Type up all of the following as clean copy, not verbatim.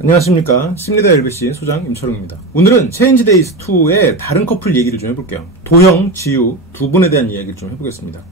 안녕하십니까. 심리다 LBC 소장 임철웅입니다. 오늘은 체인지 데이즈 2의 다른 커플 얘기를 좀 해볼게요. 도형, 지우 두 분에 대한 이야기를 좀 해보겠습니다.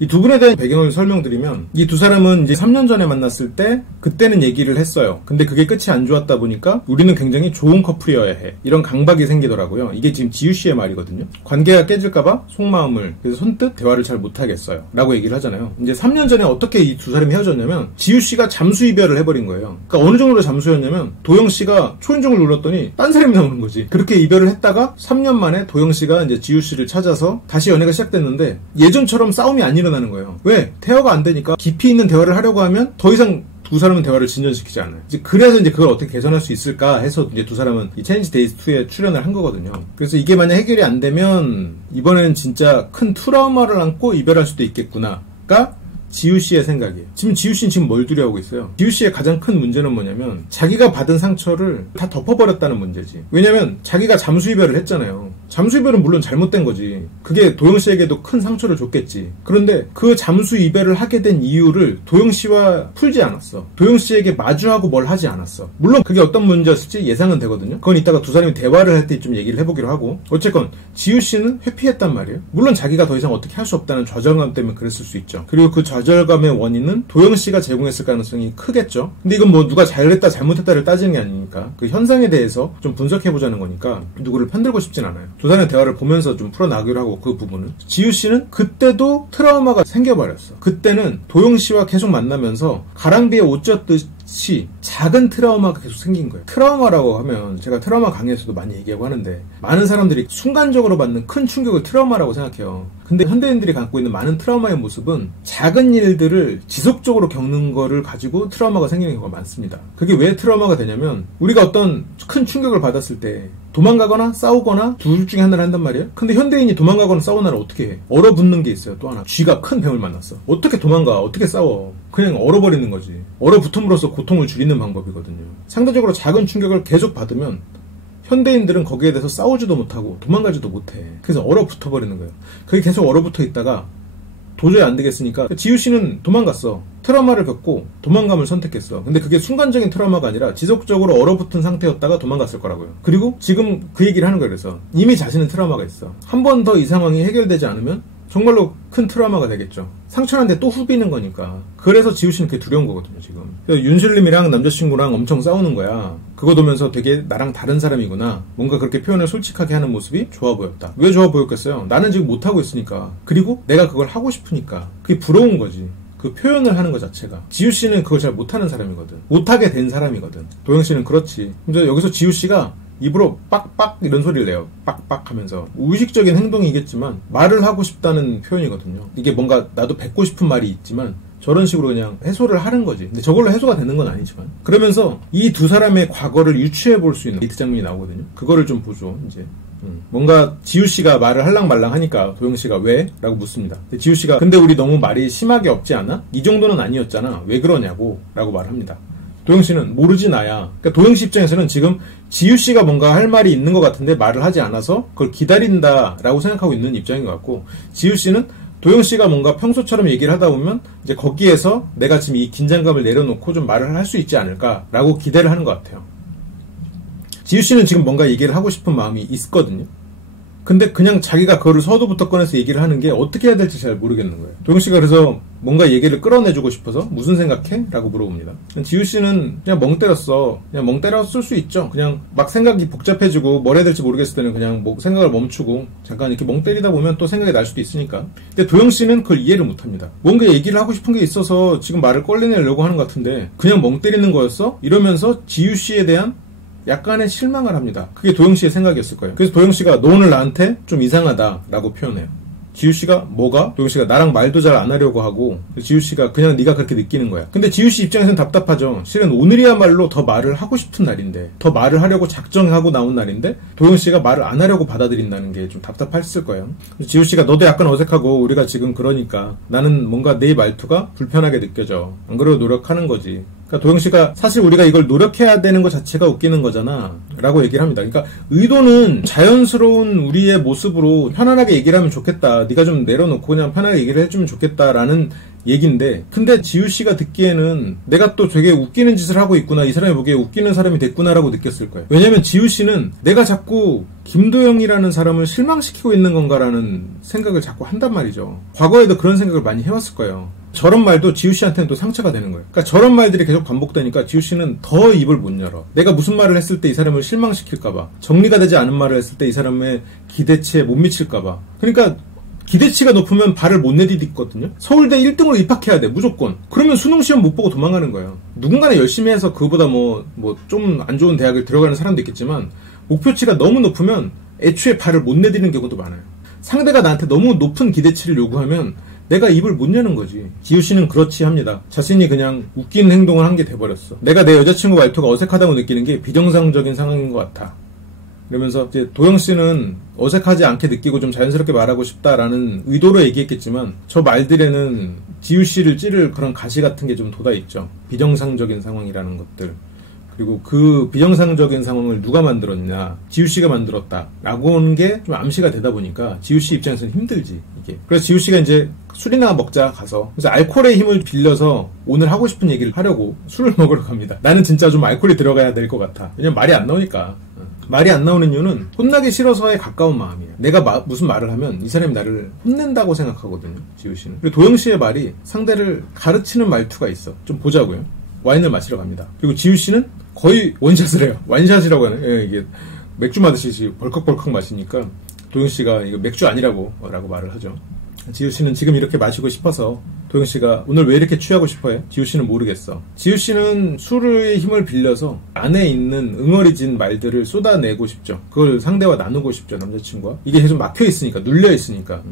이 두 분에 대한 배경을 설명드리면 이 두 사람은 이제 3년 전에 만났을 때 그때는 얘기를 했어요. 근데 그게 끝이 안 좋았다 보니까 우리는 굉장히 좋은 커플이어야 해. 이런 강박이 생기더라고요. 이게 지금 지우 씨의 말이거든요. 관계가 깨질까봐 속마음을 그래서 선뜻 대화를 잘 못하겠어요. 라고 얘기를 하잖아요. 이제 3년 전에 어떻게 이 두 사람이 헤어졌냐면 지우 씨가 잠수 이별을 해버린 거예요. 그러니까 어느 정도로 잠수였냐면 도영 씨가 초인종을 눌렀더니 딴 사람이 나오는 거지. 그렇게 이별을 했다가 3년 만에 도영 씨가 이제 지우 씨를 찾아서 다시 연애가 시작됐는데 예전처럼 싸움이 안 일어나는 거예요. 왜? 대화가 안 되니까 깊이 있는 대화를 하려고 하면 더 이상 두 사람은 대화를 진전시키지 않아요. 그래서 이제 그걸 어떻게 개선할 수 있을까 해서 이제 두 사람은 이 체인지 데이즈 2에 출연을 한 거거든요. 그래서 이게 만약 해결이 안 되면 이번에는 진짜 큰 트라우마를 안고 이별할 수도 있겠구나가 지우 씨의 생각이에요. 지금 지우 씨는 지금 뭘 두려워하고 있어요? 지우 씨의 가장 큰 문제는 뭐냐면 자기가 받은 상처를 다 덮어버렸다는 문제지. 왜냐면 자기가 잠수 이별을 했잖아요. 잠수 이별은 물론 잘못된 거지. 그게 도영 씨에게도 큰 상처를 줬겠지. 그런데 그 잠수 이별을 하게 된 이유를 도영 씨와 풀지 않았어. 도영 씨에게 마주하고 뭘 하지 않았어. 물론 그게 어떤 문제였을지 예상은 되거든요. 그건 이따가 두 사람이 대화를 할 때 좀 얘기를 해보기로 하고. 어쨌건 지우 씨는 회피했단 말이에요. 물론 자기가 더 이상 어떻게 할 수 없다는 좌절감 때문에 그랬을 수 있죠. 그리고 그 좌절감의 원인은 도영 씨가 제공했을 가능성이 크겠죠. 근데 이건 뭐 누가 잘했다 잘못했다를 따지는 게 아니니까 그 현상에 대해서 좀 분석해보자는 거니까 누구를 편들고 싶진 않아요. 두 사람의 대화를 보면서 좀 풀어나가기로 하고 그 부분은 지우 씨는 그때도 트라우마가 생겨버렸어. 그때는 도영 씨와 계속 만나면서 가랑비에 옷 젖듯이 작은 트라우마가 계속 생긴 거예요. 트라우마라고 하면 제가 트라우마 강의에서도 많이 얘기하고 하는데 많은 사람들이 순간적으로 받는 큰 충격을 트라우마라고 생각해요. 근데 현대인들이 갖고 있는 많은 트라우마의 모습은 작은 일들을 지속적으로 겪는 거를 가지고 트라우마가 생기는 경우가 많습니다. 그게 왜 트라우마가 되냐면 우리가 어떤 큰 충격을 받았을 때 도망가거나 싸우거나 둘 중에 하나를 한단 말이에요. 근데 현대인이 도망가거나 싸우나를 어떻게 해? 얼어붙는 게 있어요. 또 하나. 쥐가 큰 뱀을 만났어. 어떻게 도망가? 어떻게 싸워? 그냥 얼어버리는 거지. 얼어붙음으로써 고통을 줄이는 방법이거든요. 상대적으로 작은 충격을 계속 받으면 현대인들은 거기에 대해서 싸우지도 못하고 도망가지도 못해. 그래서 얼어붙어버리는 거예요. 그게 계속 얼어붙어 있다가 도저히 안 되겠으니까 지우 씨는 도망갔어. 트라우마를 겪고 도망감을 선택했어. 근데 그게 순간적인 트라우마가 아니라 지속적으로 얼어붙은 상태였다가 도망갔을 거라고요. 그리고 지금 그 얘기를 하는 거예요. 그래서 이미 자신은 트라우마가 있어. 한 번 더 이 상황이 해결되지 않으면 정말로 큰 트라우마가 되겠죠. 상처난데 또 후비는 거니까. 그래서 지우 씨는 그게 두려운 거거든요, 지금. 윤슬림이랑 남자친구랑 엄청 싸우는 거야. 그거 보면서 되게 나랑 다른 사람이구나. 뭔가 그렇게 표현을 솔직하게 하는 모습이 좋아 보였다. 왜 좋아 보였겠어요? 나는 지금 못하고 있으니까. 그리고 내가 그걸 하고 싶으니까. 그게 부러운 거지. 그 표현을 하는 것 자체가. 지우 씨는 그걸 잘 못하는 사람이거든. 못하게 된 사람이거든. 도영 씨는 그렇지. 근데 여기서 지우 씨가 입으로 빡빡 이런 소리를 내요. 빡빡 하면서. 의식적인 행동이겠지만 말을 하고 싶다는 표현이거든요. 이게 뭔가 나도 뱉고 싶은 말이 있지만 저런 식으로 그냥 해소를 하는 거지. 근데 저걸로 해소가 되는 건 아니지만. 그러면서 이 두 사람의 과거를 유추해 볼 수 있는 데이트 장면이 나오거든요. 그거를 좀 보죠, 이제. 뭔가 지우 씨가 말을 할랑말랑 하니까 도영 씨가 왜? 라고 묻습니다. 근데 지우 씨가 근데 우리 너무 말이 심하게 없지 않아? 이 정도는 아니었잖아. 왜 그러냐고? 라고 말합니다. 도영 씨는 모르지 나야. 그러니까 도영 씨 입장에서는 지금 지우 씨가 뭔가 할 말이 있는 것 같은데 말을 하지 않아서 그걸 기다린다라고 생각하고 있는 입장인 것 같고 지우 씨는 도영 씨가 뭔가 평소처럼 얘기를 하다 보면 이제 거기에서 내가 지금 이 긴장감을 내려놓고 좀 말을 할 수 있지 않을까라고 기대를 하는 것 같아요. 지우 씨는 지금 뭔가 얘기를 하고 싶은 마음이 있거든요. 근데 그냥 자기가 그거를 서두부터 꺼내서 얘기를 하는 게 어떻게 해야 될지 잘 모르겠는 거예요. 도영 씨가 그래서 뭔가 얘기를 끌어내주고 싶어서 무슨 생각해? 라고 물어봅니다. 지우 씨는 그냥 멍 때렸어. 그냥 멍 때렸을 수 있죠. 그냥 막 생각이 복잡해지고 뭘 해야 될지 모르겠을 때는 그냥 뭐 생각을 멈추고 잠깐 이렇게 멍 때리다 보면 또 생각이 날 수도 있으니까. 근데 도영 씨는 그걸 이해를 못합니다. 뭔가 얘기를 하고 싶은 게 있어서 지금 말을 꺼내내려고 하는 것 같은데 그냥 멍 때리는 거였어? 이러면서 지우 씨에 대한 약간의 실망을 합니다. 그게 도영 씨의 생각이었을 거예요. 그래서 도영 씨가 너 오늘 나한테 좀 이상하다라고 표현해요. 지우 씨가 뭐가? 도영 씨가 나랑 말도 잘 안 하려고 하고 지우 씨가 그냥 네가 그렇게 느끼는 거야. 근데 지우 씨 입장에서는 답답하죠. 실은 오늘이야말로 더 말을 하고 싶은 날인데 더 말을 하려고 작정하고 나온 날인데 도영 씨가 말을 안 하려고 받아들인다는 게 좀 답답했을 거예요. 지우 씨가 너도 약간 어색하고 우리가 지금 그러니까 나는 뭔가 내 말투가 불편하게 느껴져. 안 그래도 노력하는 거지. 그러니까 도영씨가 사실 우리가 이걸 노력해야 되는 것 자체가 웃기는 거잖아 라고 얘기를 합니다. 그러니까 의도는 자연스러운 우리의 모습으로 편안하게 얘기를 하면 좋겠다, 네가 좀 내려놓고 그냥 편하게 얘기를 해주면 좋겠다라는 얘기인데, 근데 지우씨가 듣기에는 내가 또 되게 웃기는 짓을 하고 있구나, 이 사람이 보기에 웃기는 사람이 됐구나라고 느꼈을 거예요. 왜냐면 지우씨는 내가 자꾸 김도영이라는 사람을 실망시키고 있는 건가라는 생각을 자꾸 한단 말이죠. 과거에도 그런 생각을 많이 해왔을 거예요. 저런 말도 지우씨한테는 또 상처가 되는 거예요. 그러니까 저런 말들이 계속 반복되니까 지우씨는 더 입을 못 열어. 내가 무슨 말을 했을 때 이 사람을 실망시킬까봐, 정리가 되지 않은 말을 했을 때 이 사람의 기대치에 못 미칠까봐. 그러니까 기대치가 높으면 발을 못 내디딛거든요. 서울대 1등으로 입학해야 돼, 무조건. 그러면 수능시험 못 보고 도망가는 거예요. 누군가는 열심히 해서 그거보다 좀 안 좋은 대학을 들어가는 사람도 있겠지만, 목표치가 너무 높으면 애초에 발을 못 내디는 경우도 많아요. 상대가 나한테 너무 높은 기대치를 요구하면 내가 입을 못 여는 거지. 지우씨는 그렇지 합니다. 자신이 그냥 웃기는 행동을 한 게 돼버렸어. 내가 내 여자친구 말투가 어색하다고 느끼는 게 비정상적인 상황인 것 같아. 그러면서 이제 도영씨는 어색하지 않게 느끼고 좀 자연스럽게 말하고 싶다라는 의도로 얘기했겠지만, 저 말들에는 지우씨를 찌를 그런 가시 같은 게 좀 돋아있죠. 비정상적인 상황이라는 것들. 그리고 그 비정상적인 상황을 누가 만들었냐, 지우씨가 만들었다 라고 하는 게 좀 암시가 되다 보니까 지우씨 입장에서는 힘들지, 이게. 그래서 지우씨가 이제 술이나 먹자 가서, 그래서 알코올의 힘을 빌려서 오늘 하고 싶은 얘기를 하려고 술을 먹으러 갑니다. 나는 진짜 좀 알코올이 들어가야 될 것 같아. 왜냐면 말이 안 나오니까. 말이 안 나오는 이유는 혼나기 싫어서에 가까운 마음이에요. 내가 무슨 말을 하면 이 사람이 나를 혼낸다고 생각하거든요, 지우씨는. 그리고 도영씨의 말이 상대를 가르치는 말투가 있어. 좀 보자고요. 와인을 마시러 갑니다. 그리고 지우씨는 거의 원샷을 해요. 완샷이라고 하네. 예, 이게 맥주 마시듯이 벌컥벌컥 마시니까 도영씨가 이거 맥주 아니라고 말을 하죠. 지우씨는 지금 이렇게 마시고 싶어서. 도영씨가 오늘 왜 이렇게 취하고 싶어해? 지우씨는 모르겠어. 지우씨는 술의 힘을 빌려서 안에 있는 응어리진 말들을 쏟아내고 싶죠. 그걸 상대와 나누고 싶죠, 남자친구와. 이게 계속 막혀있으니까, 눌려있으니까.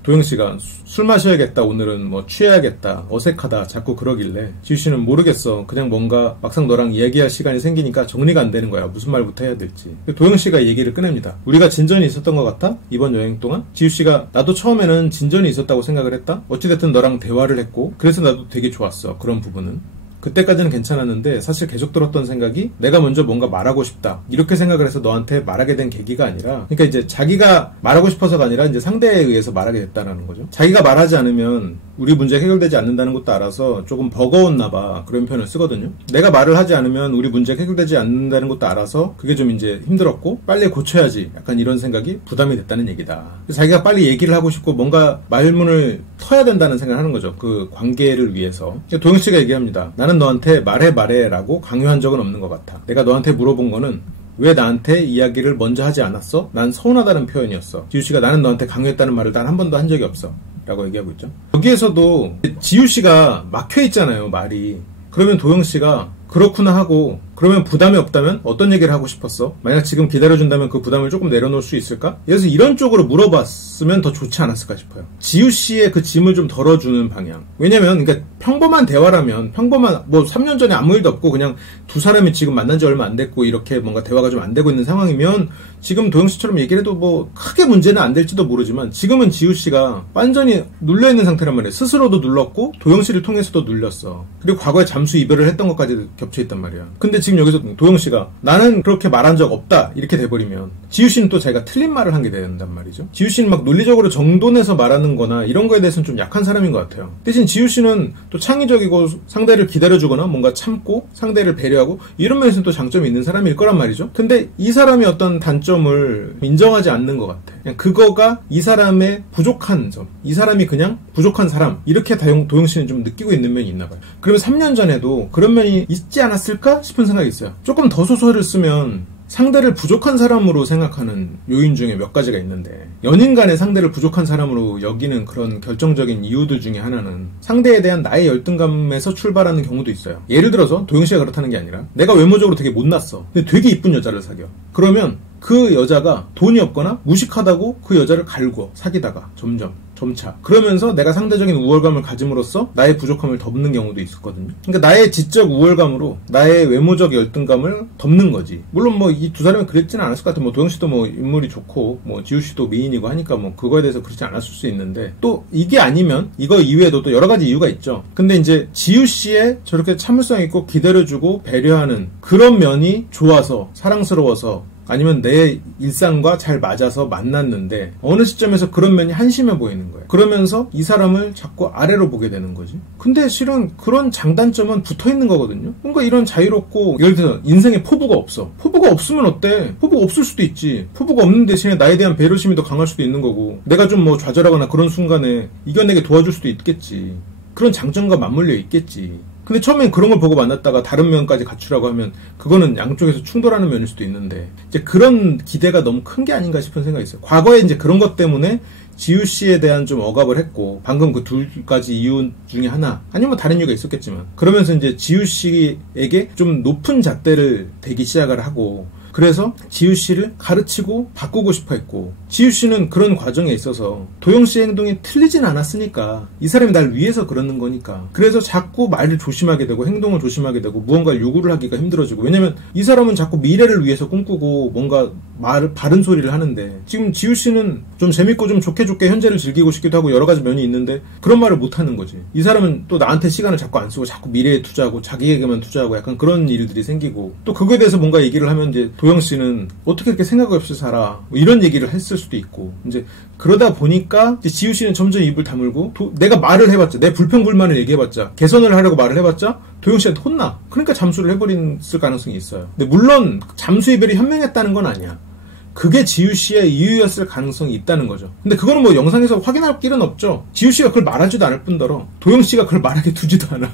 도영씨가 술 마셔야겠다, 오늘은 취해야겠다, 어색하다, 자꾸 그러길래 지우씨는 모르겠어, 그냥 뭔가 막상 너랑 얘기할 시간이 생기니까 정리가 안 되는 거야, 무슨 말부터 해야 될지. 도영씨가 얘기를 꺼냅니다. 우리가 진전이 있었던 것 같아? 이번 여행 동안? 지우씨가 나도 처음에는 진전이 있었다고 생각을 했다? 어찌됐든 너랑 대화를 했고 그래서 나도 되게 좋았어, 그런 부분은. 그때까지는 괜찮았는데 사실 계속 들었던 생각이 내가 먼저 뭔가 말하고 싶다, 이렇게 생각을 해서 너한테 말하게 된 계기가 아니라, 그러니까 이제 자기가 말하고 싶어서가 아니라 이제 상대에 의해서 말하게 됐다라는 거죠. 자기가 말하지 않으면 우리 문제 해결되지 않는다는 것도 알아서 조금 버거웠나 봐, 그런 표현을 쓰거든요. 내가 말을 하지 않으면 우리 문제 해결되지 않는다는 것도 알아서 그게 좀 이제 힘들었고 빨리 고쳐야지, 약간 이런 생각이 부담이 됐다는 얘기다. 자기가 빨리 얘기를 하고 싶고 뭔가 말문을 터야 된다는 생각을 하는 거죠, 그 관계를 위해서. 도영씨가 얘기합니다. 나는 너한테 말해 라고 강요한 적은 없는 것 같아. 내가 너한테 물어본 거는 왜 나한테 이야기를 먼저 하지 않았어? 난 서운하다는 표현이었어. 지우씨가 나는 너한테 강요했다는 말을 단 한 번도 한 적이 없어 라고 얘기하고 있죠. 여기에서도 지우씨가 막혀있잖아요, 말이. 그러면 도영씨가 그렇구나 하고, 그러면 부담이 없다면 어떤 얘기를 하고 싶었어? 만약 지금 기다려준다면 그 부담을 조금 내려놓을 수 있을까? 그래서 이런 쪽으로 물어봤으면 더 좋지 않았을까 싶어요. 지우씨의 그 짐을 좀 덜어주는 방향. 왜냐면 그러니까 평범한 대화라면, 3년 전에 아무 일도 없고 그냥 두 사람이 지금 만난 지 얼마 안 됐고 이렇게 뭔가 대화가 좀 안 되고 있는 상황이면 지금 도영씨처럼 얘기를 해도 크게 문제는 안 될지도 모르지만, 지금은 지우씨가 완전히 눌려있는 상태란 말이에요. 스스로도 눌렀고 도영씨를 통해서도 눌렸어. 그리고 과거에 잠수 이별을 했던 것까지 겹쳐있단 말이야. 근데 지금 여기서 도영씨가 나는 그렇게 말한 적 없다 이렇게 돼버리면 지우씨는 또 자기가 틀린 말을 한 게 된단 말이죠. 지우씨는 막 논리적으로 정돈해서 말하는 거나 이런 거에 대해서는 좀 약한 사람인 것 같아요. 대신 지우씨는 또 창의적이고 상대를 기다려주거나 뭔가 참고 상대를 배려하고 이런 면에서는 또 장점이 있는 사람일 거란 말이죠. 근데 이 사람이 어떤 단점을 인정하지 않는 것 같아. 그냥 그거가 이 사람의 부족한 점, 이 사람이 그냥 부족한 사람, 이렇게 도영씨는 좀 느끼고 있는 면이 있나 봐요. 그러면 3년 전에도 그런 면이 있지 않았을까 싶은 생각이 있어요. 조금 더 소설을 쓰면 상대를 부족한 사람으로 생각하는 요인 중에 몇 가지가 있는데, 연인 간에 상대를 부족한 사람으로 여기는 그런 결정적인 이유들 중에 하나는 상대에 대한 나의 열등감에서 출발하는 경우도 있어요. 예를 들어서 도영씨가 그렇다는 게 아니라 내가 외모적으로 되게 못났어. 근데 되게 이쁜 여자를 사겨. 그러면 그 여자가 돈이 없거나 무식하다고 그 여자를 갈고 사귀다가 점점 점차. 그러면서 내가 상대적인 우월감을 가짐으로써 나의 부족함을 덮는 경우도 있었거든요. 그러니까 나의 지적 우월감으로 나의 외모적 열등감을 덮는 거지. 물론 뭐 이 두 사람이 그랬지는 않았을 것 같아. 뭐 도영 씨도 뭐 인물이 좋고 뭐 지우 씨도 미인이고 하니까 뭐 그거에 대해서 그렇지 않았을 수 있는데, 또 이게 아니면 이거 이외에도 또 여러 가지 이유가 있죠. 근데 이제 지우 씨의 저렇게 참을성 있고 기다려주고 배려하는 그런 면이 좋아서, 사랑스러워서, 아니면 내 일상과 잘 맞아서 만났는데 어느 시점에서 그런 면이 한심해 보이는 거예요. 그러면서 이 사람을 자꾸 아래로 보게 되는 거지. 근데 실은 그런 장단점은 붙어있는 거거든요. 뭔가 이런 자유롭고, 예를 들어 인생에 포부가 없어. 포부가 없으면 어때? 포부가 없을 수도 있지. 포부가 없는 대신에 나에 대한 배려심이 더 강할 수도 있는 거고, 내가 좀 뭐 좌절하거나 그런 순간에 이겨내게 도와줄 수도 있겠지. 그런 장점과 맞물려 있겠지. 근데 처음엔 그런 걸 보고 만났다가 다른 면까지 갖추라고 하면 그거는 양쪽에서 충돌하는 면일 수도 있는데, 이제 그런 기대가 너무 큰 게 아닌가 싶은 생각이 있어요. 과거에 이제 그런 것 때문에 지우 씨에 대한 좀 억압을 했고, 방금 그 두 가지 이유 중에 하나, 아니면 다른 이유가 있었겠지만, 그러면서 이제 지우 씨에게 좀 높은 잣대를 대기 시작을 하고, 그래서 지우 씨를 가르치고 바꾸고 싶어 했고, 지우 씨는 그런 과정에 있어서 도영 씨의 행동이 틀리진 않았으니까, 이 사람이 날 위해서 그러는 거니까, 그래서 자꾸 말을 조심하게 되고 행동을 조심하게 되고 무언가를 요구를 하기가 힘들어지고, 왜냐면 이 사람은 자꾸 미래를 위해서 꿈꾸고 뭔가 바른 소리를 하는데, 지금 지우 씨는 좀 재밌고 좀 좋게 현재를 즐기고 싶기도 하고 여러 가지 면이 있는데 그런 말을 못 하는 거지. 이 사람은 또 나한테 시간을 자꾸 안 쓰고 자꾸 미래에 투자하고 자기에게만 투자하고 약간 그런 일들이 생기고, 또 그거에 대해서 뭔가 얘기를 하면 이제 도영 씨는 어떻게 이렇게 생각 없이 살아, 뭐 이런 얘기를 했을 수도 있고, 이제 그러다 보니까 이제 지우 씨는 점점 입을 다물고, 내가 말을 해봤자, 내 불평불만을 얘기해봤자, 개선을 하려고 말을 해봤자 도영 씨한테 혼나. 그러니까 잠수를 해버렸을 가능성이 있어요. 근데 물론 잠수 이별이 현명했다는 건 아니야. 그게 지우 씨의 이유였을 가능성이 있다는 거죠. 근데 그거는 뭐 영상에서 확인할 길은 없죠. 지우 씨가 그걸 말하지도 않을 뿐더러 도영 씨가 그걸 말하게 두지도 않아.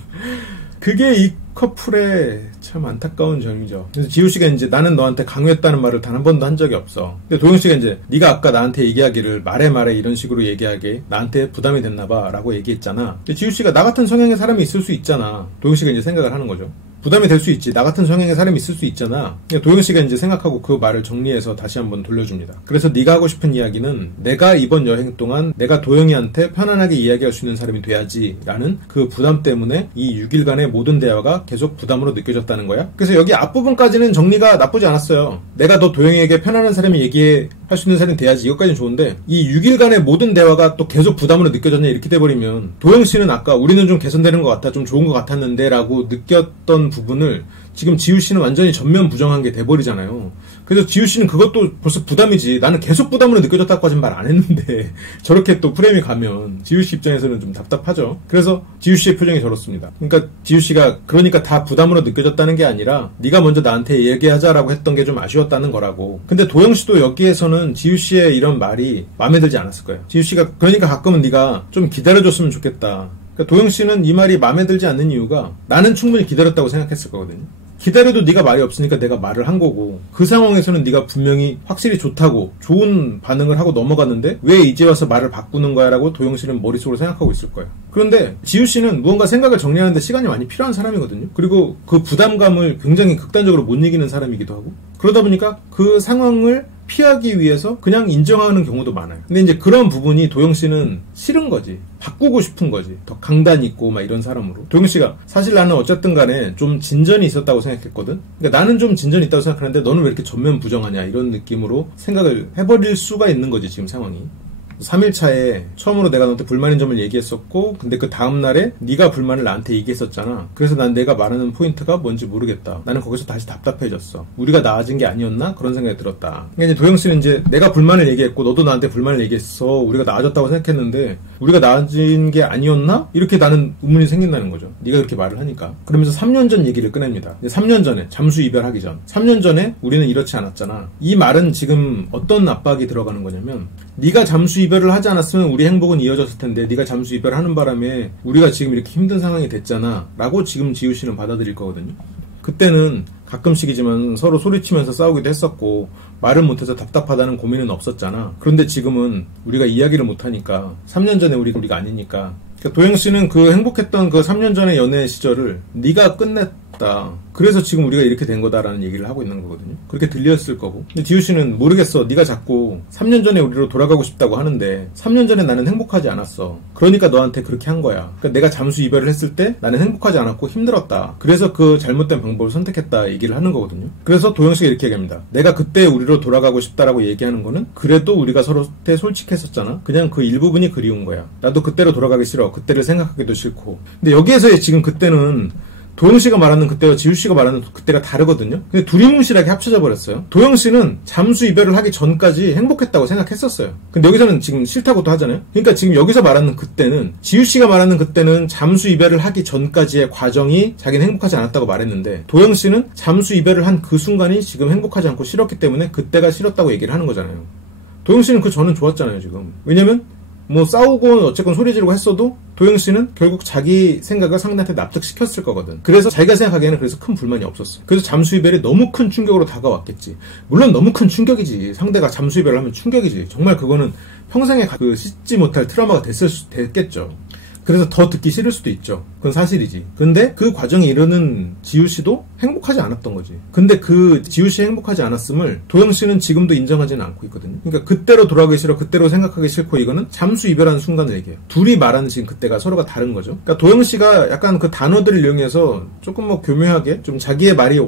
그게 이 커플의 참 안타까운 점이죠. 그래서 지우 씨가 이제 나는 너한테 강요했다는 말을 단 한 번도 한 적이 없어. 근데 도영 씨가 이제 네가 아까 나한테 얘기하기를 말해 이런 식으로 얘기하게 나한테 부담이 됐나 봐 라고 얘기했잖아. 근데 지우 씨가 나 같은 성향의 사람이 있을 수 있잖아. 도영 씨가 이제 생각을 하는 거죠. 부담이 될 수 있지. 나 같은 성향의 사람이 있을 수 있잖아. 도영 씨가 이제 생각하고 그 말을 정리해서 다시 한번 돌려줍니다. 그래서 네가 하고 싶은 이야기는 내가 이번 여행 동안 내가 도영이한테 편안하게 이야기할 수 있는 사람이 돼야지 라는 그 부담 때문에 이 6일간의 모든 대화가 계속 부담으로 느껴졌다는 거야. 그래서 여기 앞부분까지는 정리가 나쁘지 않았어요. 내가 너 도영이에게 편안한 사람이 얘기할 수 있는 사람이 돼야지, 이것까지는 좋은데 이 6일간의 모든 대화가 또 계속 부담으로 느껴졌냐 이렇게 돼버리면, 도영 씨는 아까 우리는 좀 개선되는 것 같아, 좀 좋은 것 같았는데 라고 느꼈던 부분을 지금 지우 씨는 완전히 전면 부정한 게 돼버리잖아요. 그래서 지우 씨는 그것도 벌써 부담이지. 나는 계속 부담으로 느껴졌다고까지는 말 안 했는데 저렇게 또 프레임이 가면 지우 씨 입장에서는 좀 답답하죠. 그래서 지우 씨의 표정이 저렇습니다. 그러니까 지우 씨가 그러니까 다 부담으로 느껴졌다는 게 아니라 네가 먼저 나한테 얘기하자라고 했던 게 좀 아쉬웠다는 거라고. 근데 도영 씨도 여기에서는 지우 씨의 이런 말이 마음에 들지 않았을 거예요. 지우 씨가 그러니까 가끔은 네가 좀 기다려줬으면 좋겠다. 그러니까 도영 씨는 이 말이 마음에 들지 않는 이유가 나는 충분히 기다렸다고 생각했을 거거든요. 기다려도 네가 말이 없으니까 내가 말을 한 거고, 그 상황에서는 네가 분명히 확실히 좋다고 좋은 반응을 하고 넘어갔는데 왜 이제 와서 말을 바꾸는 거야 라고 도영 씨는 머릿속으로 생각하고 있을 거예요. 그런데 지우 씨는 무언가 생각을 정리하는데 시간이 많이 필요한 사람이거든요. 그리고 그 부담감을 굉장히 극단적으로 못 이기는 사람이기도 하고, 그러다 보니까 그 상황을 피하기 위해서 그냥 인정하는 경우도 많아요. 근데 이제 그런 부분이 도영 씨는 싫은 거지. 바꾸고 싶은 거지. 더 강단 있고 막 이런 사람으로. 도영 씨가 사실 나는 어쨌든 간에 좀 진전이 있었다고 생각했거든. 그러니까 나는 좀 진전이 있다고 생각하는데 너는 왜 이렇게 전면 부정하냐 이런 느낌으로 생각을 해버릴 수가 있는 거지 지금 상황이. 3일차에 처음으로 내가 너한테 불만인 점을 얘기했었고, 근데 그 다음날에 네가 불만을 나한테 얘기했었잖아. 그래서 난 내가 말하는 포인트가 뭔지 모르겠다. 나는 거기서 다시 답답해졌어. 우리가 나아진 게 아니었나? 그런 생각이 들었다. 그러니까 이제 도영 씨는 이제 내가 불만을 얘기했고 너도 나한테 불만을 얘기했어. 우리가 나아졌다고 생각했는데 우리가 나아진 게 아니었나? 이렇게 나는 의문이 생긴다는 거죠. 네가 그렇게 말을 하니까. 그러면서 3년 전 얘기를 꺼냅니다. 3년 전에, 잠수 이별하기 전 3년 전에 우리는 이렇지 않았잖아. 이 말은 지금 어떤 압박이 들어가는 거냐면, 네가 잠수 이별을 하지 않았으면 우리 행복은 이어졌을 텐데 네가 잠수 이별하는 바람에 우리가 지금 이렇게 힘든 상황이 됐잖아 라고 지금 지우 씨는 받아들일 거거든요. 그때는 가끔씩이지만 서로 소리치면서 싸우기도 했었고 말을 못해서 답답하다는 고민은 없었잖아. 그런데 지금은 우리가 이야기를 못하니까 3년 전에 우리가 아니니까 그러니까 도영 씨는 그 행복했던 그 3년 전의 연애 시절을 네가 끝냈다. 그래서 지금 우리가 이렇게 된 거다라는 얘기를 하고 있는 거거든요. 그렇게 들렸을 거고. 근데 지우 씨는 모르겠어. 네가 자꾸 3년 전에 우리로 돌아가고 싶다고 하는데 3년 전에 나는 행복하지 않았어. 그러니까 너한테 그렇게 한 거야. 그러니까 내가 잠수 이별을 했을 때 나는 행복하지 않았고 힘들었다. 그래서 그 잘못된 방법을 선택했다 얘기를 하는 거거든요. 그래서 도영 씨가 이렇게 얘기합니다. 내가 그때 우리로 돌아가고 싶다라고 얘기하는 거는 그래도 우리가 서로한테 솔직했었잖아. 그냥 그 일부분이 그리운 거야. 나도 그때로 돌아가기 싫어. 그때를 생각하기도 싫고. 근데 여기에서 지금 그때는 도영 씨가 말하는 그때와 지우 씨가 말하는 그때가 다르거든요. 근데 둘이 뭉실하게 합쳐져 버렸어요. 도영 씨는 잠수 이별을 하기 전까지 행복했다고 생각했었어요. 근데 여기서는 지금 싫다고도 하잖아요. 그러니까 지금 여기서 말하는 그때는, 지우 씨가 말하는 그때는 잠수 이별을 하기 전까지의 과정이 자기는 행복하지 않았다고 말했는데, 도영 씨는 잠수 이별을 한 그 순간이 지금 행복하지 않고 싫었기 때문에 그때가 싫었다고 얘기를 하는 거잖아요. 도영 씨는 그 전은 좋았잖아요, 지금. 왜냐면 뭐 싸우고 어쨌건 소리 지르고 했어도 도영 씨는 결국 자기 생각을 상대한테 납득시켰을 거거든. 그래서 자기가 생각하기에는 그래서 큰 불만이 없었어. 그래서 잠수 이별이 너무 큰 충격으로 다가왔겠지. 물론 너무 큰 충격이지. 상대가 잠수 이별을 하면 충격이지. 정말 그거는 평생에 그 씻지 못할 트라우마가 됐겠죠. 그래서 더 듣기 싫을 수도 있죠. 그건 사실이지. 근데 그 과정에 이르는 지우 씨도 행복하지 않았던 거지. 근데 그 지우 씨 행복하지 않았음을 도영 씨는 지금도 인정하지는 않고 있거든요. 그러니까 그때로 돌아가기 싫어, 그때로 생각하기 싫고, 이거는 잠수 이별하는 순간을 얘기해요. 둘이 말하는 지금 그때가 서로가 다른 거죠. 그러니까 도영 씨가 약간 그 단어들을 이용해서 조금 뭐 교묘하게 좀 자기의 말이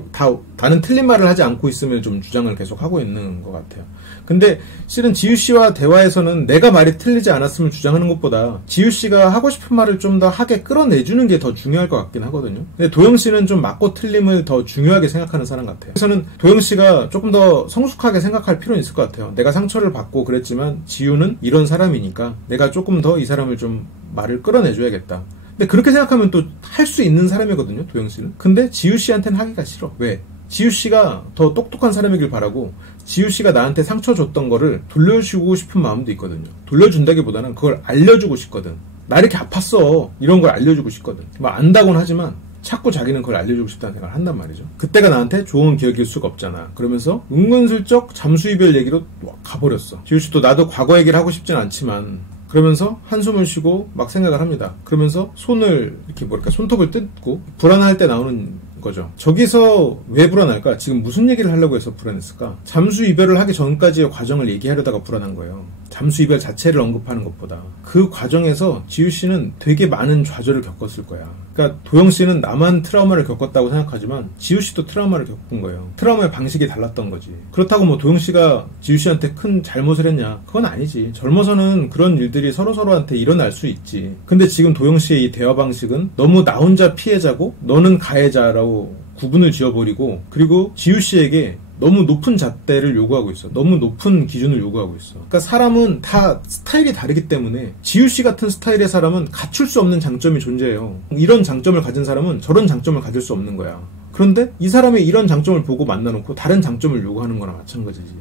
다는 틀린 말을 하지 않고 있으면 좀 주장을 계속 하고 있는 것 같아요. 근데 실은 지우 씨와 대화에서는 내가 말이 틀리지 않았음을 주장하는 것보다 지우 씨가 하고 싶은 말을 좀 더 하게 끌어내주는 게 더 중요할 것 같긴 하거든요. 근데 도영 씨는 좀 맞고 틀림을 더 중요하게 생각하는 사람 같아요. 그래서는 도영 씨가 조금 더 성숙하게 생각할 필요는 있을 것 같아요. 내가 상처를 받고 그랬지만 지우는 이런 사람이니까 내가 조금 더 이 사람을 좀 말을 끌어내줘야겠다. 근데 그렇게 생각하면 또 할 수 있는 사람이거든요, 도영 씨는. 근데 지우 씨한테는 하기가 싫어. 왜? 지우 씨가 더 똑똑한 사람이길 바라고, 지우 씨가 나한테 상처 줬던 거를 돌려주고 싶은 마음도 있거든요. 돌려준다기보다는 그걸 알려주고 싶거든. 나 이렇게 아팠어. 이런 걸 알려주고 싶거든. 뭐 안다고는 하지만 자꾸 자기는 그걸 알려주고 싶다는 생각을 한단 말이죠. 그때가 나한테 좋은 기억일 수가 없잖아. 그러면서 은근슬쩍 잠수이별 얘기로 가버렸어. 지우 씨도 나도 과거 얘기를 하고 싶진 않지만, 그러면서 한숨을 쉬고 막 생각을 합니다. 그러면서 손을 이렇게 손톱을 뜯고 불안할 때 나오는 거죠. 저기서 왜 불안할까? 지금 무슨 얘기를 하려고 해서 불안했을까? 잠수 이별을 하기 전까지의 과정을 얘기하려다가 불안한 거예요. 잠수 이별 자체를 언급하는 것보다 그 과정에서 지우 씨는 되게 많은 좌절을 겪었을 거야. 그러니까 도영 씨는 나만 트라우마를 겪었다고 생각하지만 지우 씨도 트라우마를 겪은 거예요. 트라우마의 방식이 달랐던 거지. 그렇다고 뭐 도영 씨가 지우 씨한테 큰 잘못을 했냐? 그건 아니지. 젊어서는 그런 일들이 서로서로한테 일어날 수 있지. 근데 지금 도영 씨의 이 대화 방식은 너무 나 혼자 피해자고 너는 가해자라고 구분을 지어버리고, 그리고 지우 씨에게 너무 높은 잣대를 요구하고 있어. 너무 높은 기준을 요구하고 있어. 그러니까 사람은 다 스타일이 다르기 때문에 지우 씨 같은 스타일의 사람은 갖출 수 없는 장점이 존재해요. 이런 장점을 가진 사람은 저런 장점을 가질 수 없는 거야. 그런데 이 사람이 이런 장점을 보고 만나놓고 다른 장점을 요구하는 거나 마찬가지지.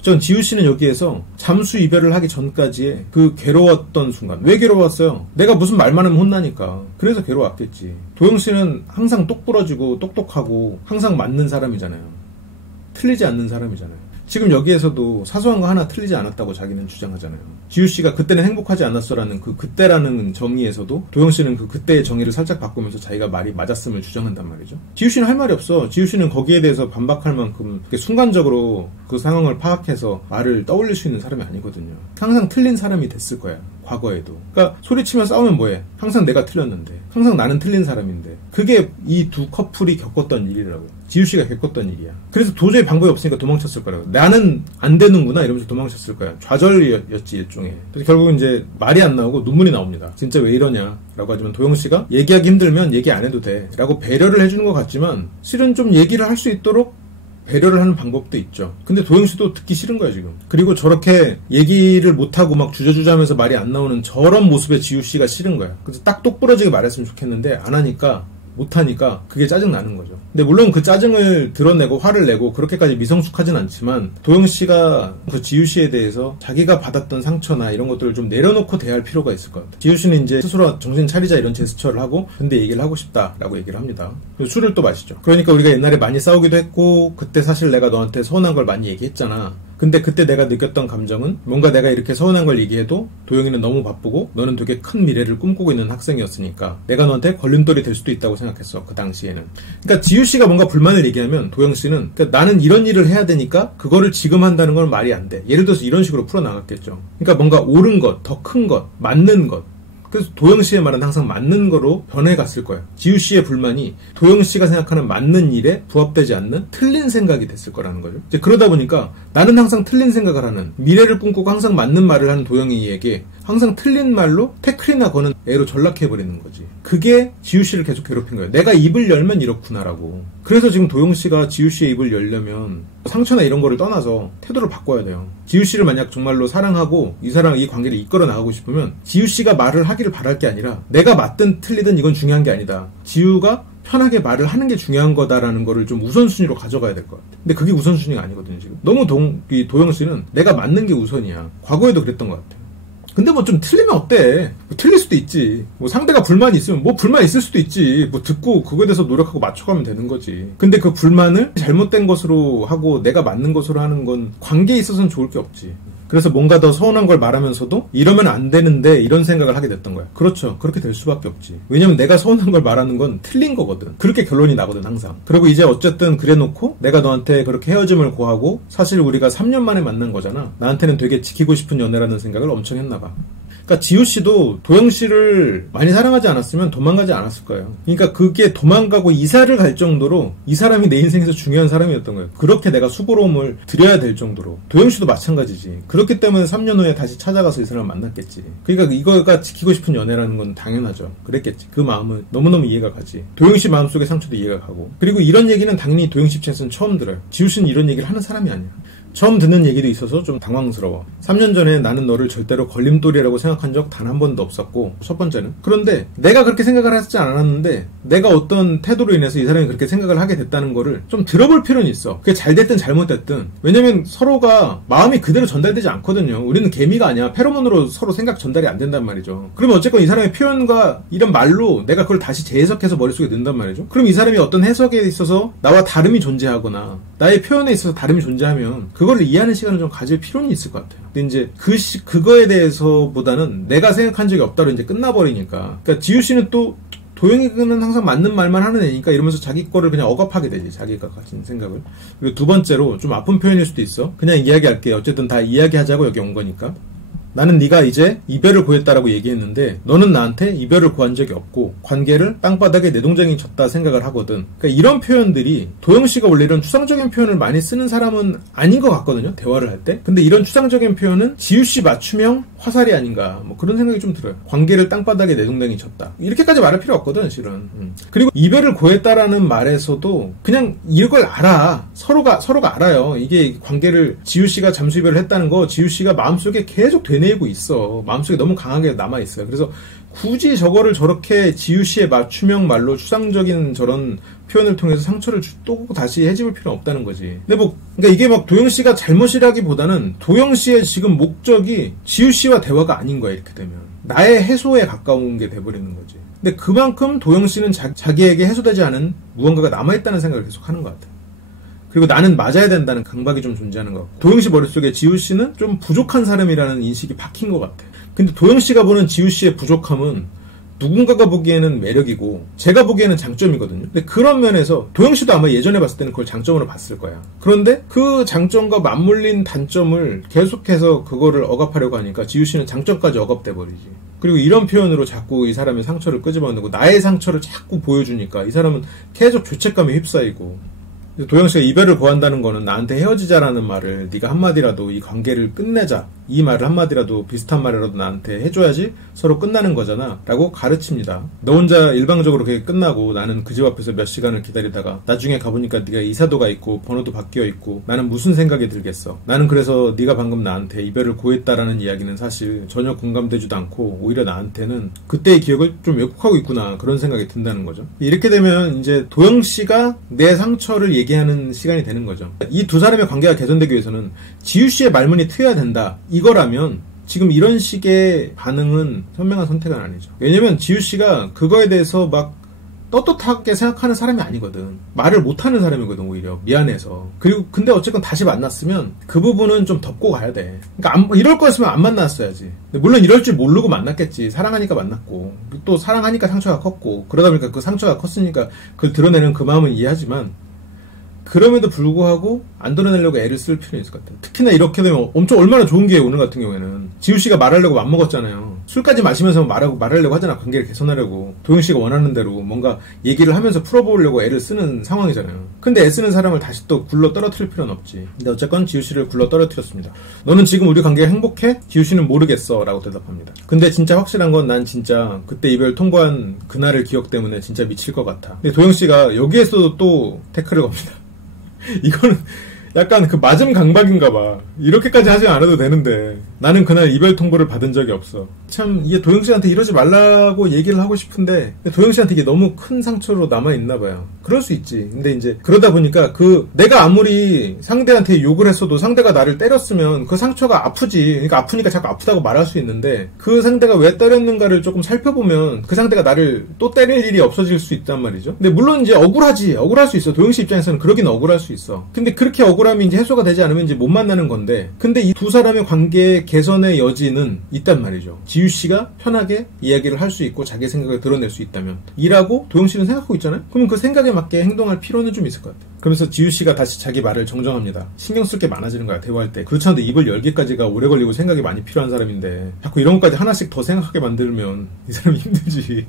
전 지우 씨는 여기에서 잠수 이별을 하기 전까지의 그 괴로웠던 순간. 왜 괴로웠어요? 내가 무슨 말만 하면 혼나니까. 그래서 괴로웠겠지. 도영 씨는 항상 똑부러지고 똑똑하고 항상 맞는 사람이잖아요. 틀리지 않는 사람이잖아요. 지금 여기에서도 사소한 거 하나 틀리지 않았다고 자기는 주장하잖아요. 지우 씨가 그때는 행복하지 않았어라는 그 그때라는 정의에서도 도영 씨는 그 그때의 정의를 살짝 바꾸면서 자기가 말이 맞았음을 주장한단 말이죠. 지우 씨는 할 말이 없어. 지우 씨는 거기에 대해서 반박할 만큼 순간적으로 그 상황을 파악해서 말을 떠올릴 수 있는 사람이 아니거든요. 항상 틀린 사람이 됐을 거야. 과거에도. 그러니까 소리치며 싸우면 뭐해? 항상 내가 틀렸는데. 항상 나는 틀린 사람인데. 그게 이 두 커플이 겪었던 일이라고. 지우 씨가 겪었던 일이야. 그래서 도저히 방법이 없으니까 도망쳤을 거라고. 나는 안 되는구나 이러면서 도망쳤을 거야. 좌절이었지 일종의. 그래서 결국은 이제 말이 안 나오고 눈물이 나옵니다. 진짜 왜 이러냐 라고 하지만 도영 씨가 얘기하기 힘들면 얘기 안 해도 돼 라고 배려를 해주는 것 같지만, 실은 좀 얘기를 할 수 있도록 배려를 하는 방법도 있죠. 근데 도영 씨도 듣기 싫은 거야 지금. 그리고 저렇게 얘기를 못하고 막 주저주저하면서 말이 안 나오는 저런 모습에 지우 씨가 싫은 거야. 그래서 딱 똑부러지게 말했으면 좋겠는데 안 하니까, 못하니까 그게 짜증나는 거죠. 근데 물론 그 짜증을 드러내고 화를 내고 그렇게까지 미성숙하진 않지만, 도영 씨가 그 지우 씨에 대해서 자기가 받았던 상처나 이런 것들을 좀 내려놓고 대할 필요가 있을 것 같아요. 지우 씨는 이제 스스로 정신 차리자 이런 제스처를 하고, 근데 얘기를 하고 싶다라고 얘기를 합니다. 술을 또 마시죠. 그러니까 우리가 옛날에 많이 싸우기도 했고, 그때 사실 내가 너한테 서운한 걸 많이 얘기했잖아. 근데 그때 내가 느꼈던 감정은 뭔가 내가 이렇게 서운한 걸 얘기해도 도영이는 너무 바쁘고 너는 되게 큰 미래를 꿈꾸고 있는 학생이었으니까 내가 너한테 걸림돌이 될 수도 있다고 생각했어. 그 당시에는. 그러니까 지우씨가 뭔가 불만을 얘기하면 도영씨는 그러니까 나는 이런 일을 해야 되니까 그거를 지금 한다는 건 말이 안 돼. 예를 들어서 이런 식으로 풀어나갔겠죠. 그러니까 뭔가 옳은 것, 더 큰 것, 맞는 것. 그래서 도영씨의 말은 항상 맞는 거로 변해갔을 거예요. 지우씨의 불만이 도영씨가 생각하는 맞는 일에 부합되지 않는 틀린 생각이 됐을 거라는 거죠. 이제 그러다 보니까 나는 항상 틀린 생각을 하는, 미래를 꿈꾸고 항상 맞는 말을 하는 도영이에게 항상 틀린 말로 태클이나 거는 애로 전락해버리는 거지. 그게 지우씨를 계속 괴롭힌 거예요. 내가 입을 열면 이렇구나라고. 그래서 지금 도영씨가 지우씨의 입을 열려면 상처나 이런 거를 떠나서 태도를 바꿔야 돼요. 지우씨를 만약 정말로 사랑하고 이 관계를 이끌어 나가고 싶으면 지우씨가 말을 하기를 바랄 게 아니라 내가 맞든 틀리든 이건 중요한 게 아니다. 지우가 편하게 말을 하는 게 중요한 거다라는 거를 좀 우선순위로 가져가야 될 것 같아. 근데 그게 우선순위가 아니거든요, 지금. 너무 도영씨는 내가 맞는 게 우선이야. 과거에도 그랬던 것 같아요. 근데 뭐 좀 틀리면 어때? 뭐 틀릴 수도 있지. 뭐 상대가 불만이 있으면 뭐 불만 있을 수도 있지. 뭐 듣고 그거에 대해서 노력하고 맞춰가면 되는 거지. 근데 그 불만을 잘못된 것으로 하고 내가 맞는 것으로 하는 건 관계에 있어서는 좋을 게 없지. 그래서 뭔가 더 서운한 걸 말하면서도 이러면 안 되는데 이런 생각을 하게 됐던 거야. 그렇죠. 그렇게 될 수밖에 없지. 왜냐면 내가 서운한 걸 말하는 건 틀린 거거든. 그렇게 결론이 나거든 항상. 그리고 이제 어쨌든 그래놓고 내가 너한테 그렇게 헤어짐을 고하고 사실 우리가 3년 만에 만난 거잖아. 나한테는 되게 지키고 싶은 연애라는 생각을 엄청 했나 봐. 그러니까 지우씨도 도영씨를 많이 사랑하지 않았으면 도망가지 않았을 거예요. 그러니까 그게 도망가고 이사를 갈 정도로 이 사람이 내 인생에서 중요한 사람이었던 거예요. 그렇게 내가 수고로움을 드려야 될 정도로. 도영씨도 마찬가지지. 그렇기 때문에 3년 후에 다시 찾아가서 이 사람을 만났겠지. 그러니까 이거가 지키고 싶은 연애라는 건 당연하죠. 그랬겠지. 그 마음은 너무너무 이해가 가지. 도영씨 마음속의 상처도 이해가 가고. 그리고 이런 얘기는 당연히 도영씨 입장에서는 처음 들어요. 지우씨는 이런 얘기를 하는 사람이 아니야. 처음 듣는 얘기도 있어서 좀 당황스러워. 3년 전에 나는 너를 절대로 걸림돌이라고 생각한 적 단 한 번도 없었고, 첫 번째는. 그런데 내가 그렇게 생각을 하지 않았는데 내가 어떤 태도로 인해서 이 사람이 그렇게 생각을 하게 됐다는 거를 좀 들어볼 필요는 있어. 그게 잘 됐든 잘못됐든. 왜냐면 서로가 마음이 그대로 전달되지 않거든요. 우리는 개미가 아니야. 페로몬으로 서로 생각 전달이 안 된단 말이죠. 그러면 어쨌건 이 사람의 표현과 이런 말로 내가 그걸 다시 재해석해서 머릿속에 넣는단 말이죠. 그럼 이 사람이 어떤 해석에 있어서 나와 다름이 존재하거나 나의 표현에 있어서 다름이 존재하면 그걸 이해하는 시간을 좀 가질 필요는 있을 것 같아요. 근데 이제 그거에 대해서보다는 내가 생각한 적이 없다로 이제 끝나버리니까. 그러니까 지우씨는 또 도영이는 항상 맞는 말만 하는 애니까 이러면서 자기 거를 그냥 억압하게 되지. 자기가 가진 생각을. 그리고 두 번째로 좀 아픈 표현일 수도 있어. 그냥 이야기할게요. 어쨌든 다 이야기하자고 여기 온 거니까. 나는 네가 이제 이별을 구했다라고 얘기했는데 너는 나한테 이별을 구한 적이 없고 관계를 땅바닥에 내동댕이 쳤다 생각을 하거든. 그러니까 이런 표현들이 도영씨가 원래 이런 추상적인 표현을 많이 쓰는 사람은 아닌 것 같거든요. 대화를 할 때. 근데 이런 추상적인 표현은 지우씨 맞춤형 화살이 아닌가 뭐 그런 생각이 좀 들어요. 관계를 땅바닥에 내동댕이 쳤다. 이렇게까지 말할 필요 없거든 실은. 그리고 이별을 구했다라는 말에서도 그냥 이걸 알아. 서로가 알아요. 이게 관계를 지우씨가 잠수 이별을 했다는 거 지우씨가 마음속에 계속 되뇌이고 있어. 마음속에 너무 강하게 남아있어요. 그래서 굳이 저거를 저렇게 지우씨의 맞춤형 말로 추상적인 저런 표현을 통해서 상처를 또 다시 해집을 필요는 없다는 거지. 근데 그러니까 이게 막 도영씨가 잘못이라기보다는 도영씨의 지금 목적이 지우씨와 대화가 아닌 거야, 이렇게 되면. 나의 해소에 가까운 게 돼버리는 거지. 근데 그만큼 도영씨는 자기에게 해소되지 않은 무언가가 남아있다는 생각을 계속 하는 것 같아. 그리고 나는 맞아야 된다는 강박이 좀 존재하는 것 같고. 도영씨 머릿속에 지우씨는 좀 부족한 사람이라는 인식이 박힌 것 같아. 근데 도영씨가 보는 지우씨의 부족함은 누군가가 보기에는 매력이고 제가 보기에는 장점이거든요. 근데 그런 면에서 도영씨도 아마 예전에 봤을 때는 그걸 장점으로 봤을 거야. 그런데 그 장점과 맞물린 단점을 계속해서 그거를 억압하려고 하니까 지우씨는 장점까지 억압돼 버리지. 그리고 이런 표현으로 자꾸 이 사람의 상처를 끄집어내고 나의 상처를 자꾸 보여주니까 이 사람은 계속 죄책감에 휩싸이고. 도영씨가 이별을 구한다는 거는 나한테 헤어지자라는 말을 네가 한마디라도 이 관계를 끝내자 이 말을 한마디라도 비슷한 말이라도 나한테 해줘야지 서로 끝나는 거잖아 라고 가르칩니다. 너 혼자 일방적으로 그게 끝나고 나는 그 집 앞에서 몇 시간을 기다리다가 나중에 가보니까 네가 이사도가 있고 번호도 바뀌어 있고 나는 무슨 생각이 들겠어. 나는 그래서 네가 방금 나한테 이별을 구했다라는 이야기는 사실 전혀 공감되지도 않고 오히려 나한테는 그때의 기억을 좀 왜곡하고 있구나 그런 생각이 든다는 거죠. 이렇게 되면 이제 도영씨가 내 상처를 얘기하는 시간이 되는 거죠. 이 두 사람의 관계가 개선되기 위해서는 지우씨의 말문이 트여야 된다. 이거라면 지금 이런 식의 반응은 현명한 선택은 아니죠. 왜냐면 지우씨가 그거에 대해서 막 떳떳하게 생각하는 사람이 아니거든. 말을 못하는 사람이거든, 오히려. 미안해서. 그리고 근데 어쨌건 다시 만났으면 그 부분은 좀 덮고 가야 돼. 그러니까 이럴 거였으면 안 만났어야지. 물론 이럴 줄 모르고 만났겠지. 사랑하니까 만났고 또 사랑하니까 상처가 컸고 그러다 보니까 그 상처가 컸으니까 그걸 드러내는 그 마음은 이해하지만 그럼에도 불구하고 안 드러내려고 애를 쓸 필요는 있을 것 같아요. 특히나 이렇게 되면 엄청 얼마나 좋은 게 오늘 같은 경우에는 지우씨가 말하려고 맘먹었잖아요. 술까지 마시면서 말하려고 하잖아. 관계를 개선하려고. 도영씨가 원하는 대로 뭔가 얘기를 하면서 풀어보려고 애를 쓰는 상황이잖아요. 근데 애 쓰는 사람을 다시 또 굴러 떨어뜨릴 필요는 없지. 근데 어쨌건 지우씨를 굴러 떨어뜨렸습니다. 너는 지금 우리 관계가 행복해? 지우씨는 모르겠어 라고 대답합니다. 근데 진짜 확실한 건 난 진짜 그때 이별 통보한 그날의 기억 때문에 진짜 미칠 것 같아. 근데 도영씨가 여기에서도 또 태클을 겁니다. 이거는 약간 그 맞음 강박인가 봐. 이렇게까지 하지 않아도 되는데 나는 그날 이별 통보를 받은 적이 없어. 참 이게 도영씨한테 이러지 말라고 얘기를 하고 싶은데 도영씨한테 이게 너무 큰 상처로 남아있나 봐요. 그럴 수 있지. 근데 이제 그러다 보니까 내가 아무리 상대한테 욕을 했어도 상대가 나를 때렸으면 그 상처가 아프지. 그러니까 아프니까 자꾸 아프다고 말할 수 있는데 그 상대가 왜 때렸는가를 조금 살펴보면 그 상대가 나를 또 때릴 일이 없어질 수 있단 말이죠. 근데 물론 이제 억울할 수 있어. 도영씨 입장에서는 그러긴 억울할 수 있어. 근데 그렇게 억울함이 이제 해소가 되지 않으면 이제 못 만나는 건데 근데 이 두 사람의 관계 개선의 여지는 있단 말이죠. 지우씨가 편하게 이야기를 할 수 있고 자기 생각을 드러낼 수 있다면 이라고 도영씨는 생각하고 있잖아요. 그러면 그 생각에 맞게 행동할 필요는 좀 있을 것 같아요. 그러면서 지우씨가 다시 자기 말을 정정합니다. 신경 쓸 게 많아지는 거야, 대화할 때. 그렇지 않은데 입을 열기까지가 오래 걸리고 생각이 많이 필요한 사람인데 자꾸 이런 것까지 하나씩 더 생각하게 만들면 이 사람이 힘들지.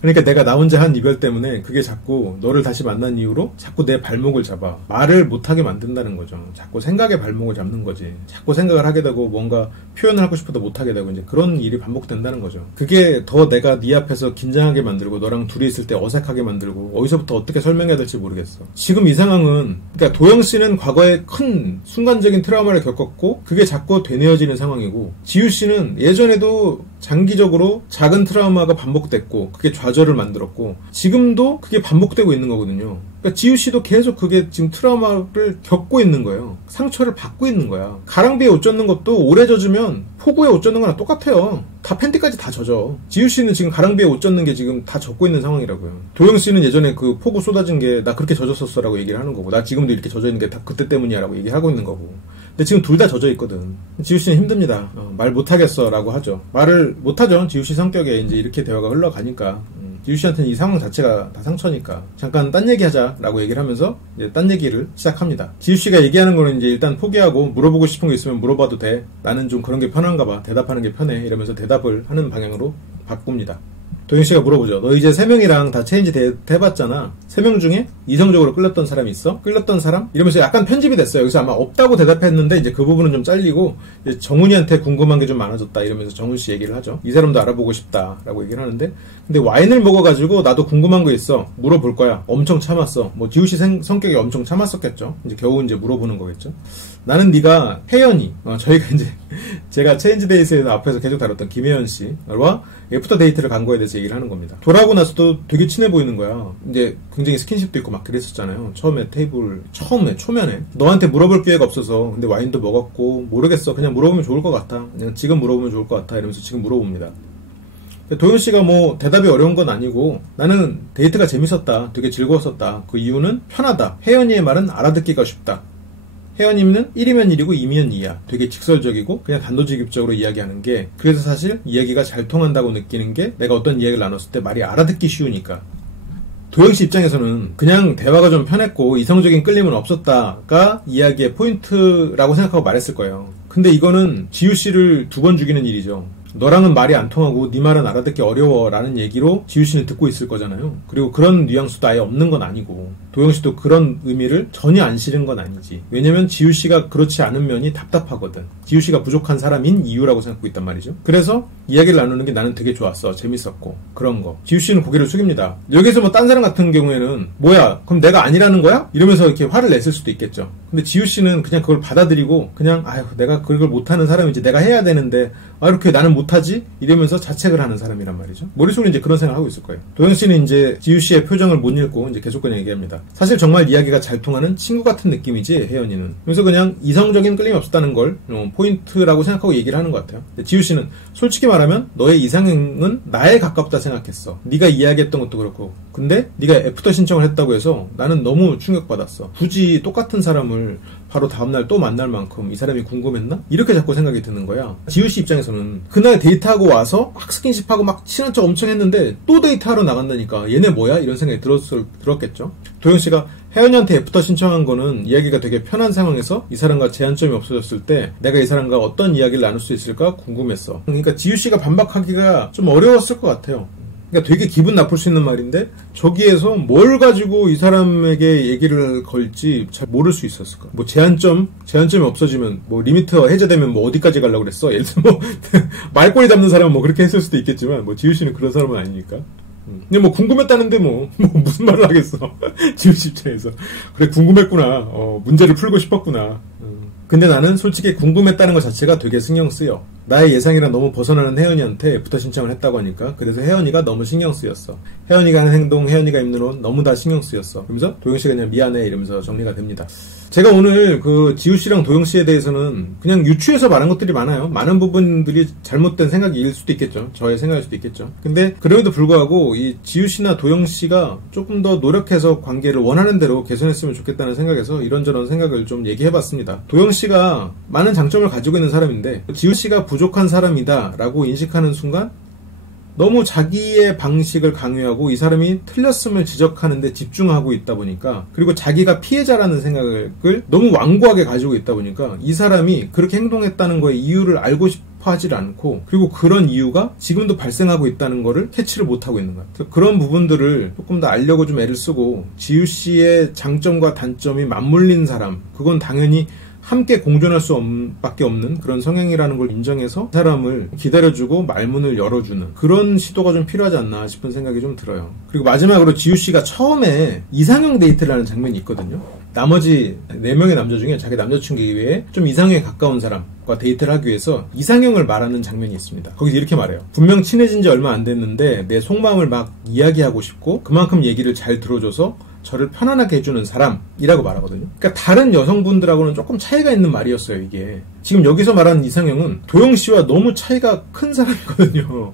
그러니까 내가 나 혼자 한 이별 때문에 그게 자꾸 너를 다시 만난 이후로 자꾸 내 발목을 잡아. 말을 못하게 만든다는 거죠. 자꾸 생각의 발목을 잡는 거지. 자꾸 생각을 하게 되고 뭔가 표현을 하고 싶어도 못하게 되고 이제 그런 일이 반복된다는 거죠. 그게 더 내가 네 앞에서 긴장하게 만들고 너랑 둘이 있을 때 어색하게 만들고 어디서부터 어떻게 설명해야 될지 모르겠어. 지금 이 상황은 그러니까 도영씨는 과거에 큰 순간적인 트라우마를 겪었고 그게 자꾸 되뇌어지는 상황이고 지우씨는 예전에도 장기적으로 작은 트라우마가 반복됐고 그게 좌절을 만들었고 지금도 그게 반복되고 있는 거거든요. 그러니까 지우씨도 계속 그게 지금 트라우마를 겪고 있는 거예요. 상처를 받고 있는 거야. 가랑비에 옷 젖는 것도 오래 젖으면 폭우에 옷 젖는 거랑 똑같아요. 다 팬티까지 다 젖어. 지우씨는 지금 가랑비에 옷 젖는 게 지금 다 젖고 있는 상황이라고요. 도영씨는 예전에 그 폭우 쏟아진 게 나 그렇게 젖었었어 라고 얘기를 하는 거고 나 지금도 이렇게 젖어 있는 게 다 그때 때문이야 라고 얘기하고 있는 거고 근데 지금 둘 다 젖어 있거든. 지우씨는 힘듭니다. 말 못하겠어 라고 하죠. 말을 못하죠. 지우씨 성격에 이제 이렇게 대화가 흘러가니까. 지우씨한테는 이 상황 자체가 다 상처니까 잠깐 딴 얘기하자 라고 얘기를 하면서 이제 딴 얘기를 시작합니다. 지우씨가 얘기하는 거는 이제 일단 포기하고 물어보고 싶은 거 있으면 물어봐도 돼. 나는 좀 그런 게 편한가 봐. 대답하는 게 편해. 이러면서 대답을 하는 방향으로 바꿉니다. 도영씨가 물어보죠. 너 이제 3명이랑 다 체인지 해봤잖아. 3명 중에 이성적으로 끌렸던 사람이 있어? 끌렸던 사람? 이러면서 약간 편집이 됐어요. 여기서 아마 없다고 대답했는데 이제 그 부분은 좀 잘리고 이제 정훈이한테 궁금한 게 좀 많아졌다 이러면서 정훈씨 얘기를 하죠. 이 사람도 알아보고 싶다 라고 얘기를 하는데 근데 와인을 먹어가지고 나도 궁금한 거 있어. 물어볼 거야. 엄청 참았어. 뭐 지우씨 성격이 엄청 참았었겠죠. 이제 겨우 이제 물어보는 거겠죠. 나는 네가 혜연이 저희가 이제 제가 체인지데이스에서 앞에서 계속 다뤘던 김혜연 씨와 애프터 데이트를 간 거에 대해서 얘기를 하는 겁니다. 돌아오고 나서도 되게 친해 보이는 거야. 이제 굉장히 스킨십도 있고 막 그랬었잖아요. 처음에 초면에 너한테 물어볼 기회가 없어서 근데 와인도 먹었고 모르겠어. 그냥 물어보면 좋을 것 같아. 그냥 지금 물어보면 좋을 것 같아. 이러면서 지금 물어봅니다. 도현씨가 뭐 대답이 어려운 건 아니고 나는 데이트가 재밌었다. 되게 즐거웠었다. 그 이유는 편하다. 혜연이의 말은 알아듣기가 쉽다. 혜연님은 1이면 1이고 2면 2야. 되게 직설적이고 그냥 단도직입적으로 이야기하는 게 그래서 사실 이야기가 잘 통한다고 느끼는 게 내가 어떤 이야기를 나눴을 때 말이 알아듣기 쉬우니까. 도영씨 입장에서는 그냥 대화가 좀 편했고 이성적인 끌림은 없었다가 이야기의 포인트라고 생각하고 말했을 거예요. 근데 이거는 지우씨를 2번 죽이는 일이죠. 너랑은 말이 안 통하고 네 말은 알아듣기 어려워 라는 얘기로 지우씨는 듣고 있을 거잖아요. 그리고 그런 뉘앙스도 아예 없는 건 아니고 도영씨도 그런 의미를 전혀 안 실은 건 아니지. 왜냐면 지우씨가 그렇지 않은 면이 답답하거든. 지우씨가 부족한 사람인 이유라고 생각하고 있단 말이죠. 그래서 이야기를 나누는 게 나는 되게 좋았어. 재밌었고 그런 거. 지우씨는 고개를 숙입니다. 여기서 뭐 딴 사람 같은 경우에는 뭐야 그럼 내가 아니라는 거야? 이러면서 이렇게 화를 냈을 수도 있겠죠. 근데 지우씨는 그냥 그걸 받아들이고 그냥 아휴 내가 그걸 못하는 사람이지 내가 해야 되는데 이렇게 나는 못하지? 이러면서 자책을 하는 사람이란 말이죠. 머릿속에 이제 그런 생각을 하고 있을 거예요. 도영씨는 이제 지우씨의 표정을 못 읽고 이제 계속 그냥 얘기합니다. 사실 정말 이야기가 잘 통하는 친구 같은 느낌이지 혜연이는. 그래서 그냥 이성적인 끌림이 없었다는 걸 포인트라고 생각하고 얘기를 하는 것 같아요. 지우씨는 솔직히 말하면 너의 이상형은 나에 가깝다 생각했어. 네가 이야기했던 것도 그렇고. 근데 네가 애프터 신청을 했다고 해서 나는 너무 충격받았어. 굳이 똑같은 사람을 바로 다음날 또 만날 만큼 이 사람이 궁금했나? 이렇게 자꾸 생각이 드는 거야. 지우씨 입장에서는 그날 데이트하고 와서 막 스킨십하고 막 친한 척 엄청 했는데 또 데이트하러 나간다니까 얘네 뭐야? 이런 생각이 들었겠죠. 도영씨가 혜연이한테 애프터 신청한 거는 이야기가 되게 편한 상황에서 이 사람과 제한점이 없어졌을 때 내가 이 사람과 어떤 이야기를 나눌 수 있을까 궁금했어. 그러니까 지우씨가 반박하기가 좀 어려웠을 것 같아요. 그러니까 되게 기분 나쁠 수 있는 말인데 저기에서 뭘 가지고 이 사람에게 얘기를 걸지 잘 모를 수 있었을까? 뭐 제한점이 없어지면 뭐 리미트 해제되면 뭐 어디까지 가려고 그랬어? 예를 들어 뭐 말꼬리 잡는 사람은 뭐 그렇게 했을 수도 있겠지만 뭐 지우씨는 그런 사람은 아니니까. 근데 뭐 궁금했다는데 뭐 무슨 말을 하겠어. 지우씨 입장에서 그래 궁금했구나. 문제를 풀고 싶었구나. 근데 나는 솔직히 궁금했다는 것 자체가 되게 신경 쓰여. 나의 예상이랑 너무 벗어나는 혜연이한테 애프터 신청을 했다고 하니까 그래서 혜연이가 너무 신경 쓰였어. 혜연이가 하는 행동, 혜연이가 입는 옷 너무 다 신경 쓰였어. 그러면서 도영씨가 그냥 미안해 이러면서 정리가 됩니다. 제가 오늘 그 지우씨랑 도영씨에 대해서는 그냥 유추해서 말한 것들이 많아요. 많은 부분들이 잘못된 생각일 수도 있겠죠. 저의 생각일 수도 있겠죠. 근데 그럼에도 불구하고 이 지우씨나 도영씨가 조금 더 노력해서 관계를 원하는 대로 개선했으면 좋겠다는 생각에서 이런저런 생각을 좀 얘기해봤습니다. 도영씨가 많은 장점을 가지고 있는 사람인데 지우씨가 부족한 사람이다 라고 인식하는 순간 너무 자기의 방식을 강요하고 이 사람이 틀렸음을 지적하는데 집중하고 있다 보니까 그리고 자기가 피해자라는 생각을 너무 완고하게 가지고 있다 보니까 이 사람이 그렇게 행동했다는 거에 이유를 알고 싶어 하질 않고 그리고 그런 이유가 지금도 발생하고 있다는 거를 캐치를 못하고 있는 거야. 그런 부분들을 조금 더 알려고 좀 애를 쓰고 지우씨의 장점과 단점이 맞물린 사람 그건 당연히 함께 공존할 수밖에 없는 그런 성향이라는 걸 인정해서 사람을 기다려주고 말문을 열어주는 그런 시도가 좀 필요하지 않나 싶은 생각이 좀 들어요. 그리고 마지막으로 지우씨가 처음에 이상형 데이트를 하는 장면이 있거든요. 나머지 4명의 남자 중에 자기 남자친구 이외에 좀 이상형에 가까운 사람과 데이트를 하기 위해서 이상형을 말하는 장면이 있습니다. 거기서 이렇게 말해요. 분명 친해진 지 얼마 안 됐는데 내 속마음을 막 이야기하고 싶고 그만큼 얘기를 잘 들어줘서 저를 편안하게 해주는 사람이라고 말하거든요. 그러니까 다른 여성분들하고는 조금 차이가 있는 말이었어요, 이게. 지금 여기서 말하는 이상형은 도영씨와 너무 차이가 큰 사람이거든요.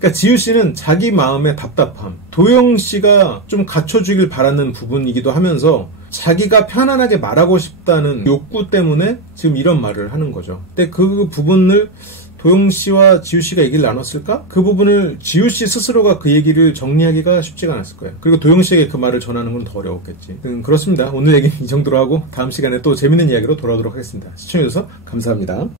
그러니까 지우씨는 자기 마음의 답답함, 도영씨가 좀 갖춰주길 바라는 부분이기도 하면서 자기가 편안하게 말하고 싶다는 욕구 때문에 지금 이런 말을 하는 거죠. 근데 그 부분을 도영씨와 지우씨가 얘기를 나눴을까? 그 부분을 지우씨 스스로가 그 얘기를 정리하기가 쉽지가 않았을 거예요. 그리고 도영씨에게 그 말을 전하는 건 더 어려웠겠지. 그렇습니다. 오늘 얘기는 이 정도로 하고 다음 시간에 또 재밌는 이야기로 돌아오도록 하겠습니다. 시청해주셔서 감사합니다.